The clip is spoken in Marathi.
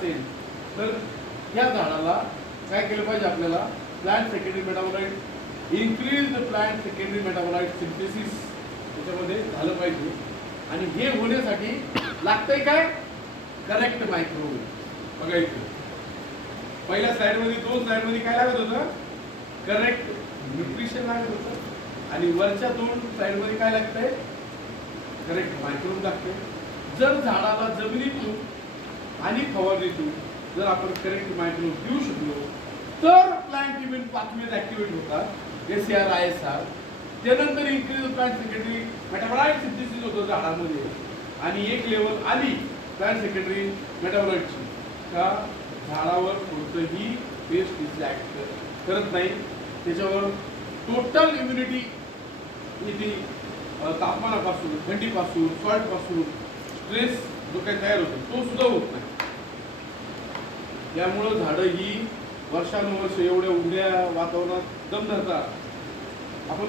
असेल तर या झाडाला काय केलं पाहिजे आपल्याला, plant secondary metabolite, increase the plant secondary metabolite synthesis त्याच्यामध्ये झालं पाहिजे. आणि हे होण्यासाठी लागतंय काय, करेक्ट मायक्रोवेव्ह. बघा इथे पहिल्या स्लाइडमध्ये, 2 स्लाइडमध्ये काय लागत होतं, करेक्ट न्यूट्रिशन लागत होतं. आणि वरच्या 2 स्लाइडमध्ये काय लागतंय, करेक्ट मायक्रोवेव्ह लागतंय. जर झाडाला जमिनीतून आणि फवारणीतून जर आपण करेक्ट मायक्रोवेव्ह देऊ शकलो तर प्लांट इम्युन पाथवेज ऍक्टिव्हेट होतात, SAR ISR. त्यानंतर increase plant secondary metabolite synthesis होतो झाडामध्ये. आणि एक लेवल आली प्लांट सेकंडरी मेटाबोलाइटची का झाडावर कोणतंही पेस्ट ऍक्ट करत नाही. त्याच्यावर टोटल इम्युनिटी इथे तापमानापासून, थंडीपासून, सॉल्टपासून स्ट्रेस जो काही तयार होतो तो सुद्धा होत नाही. यामुळं झाडं ही वर्षानुवर्ष एवढ्या उघड्या वातावरणात दम धरतात. आपण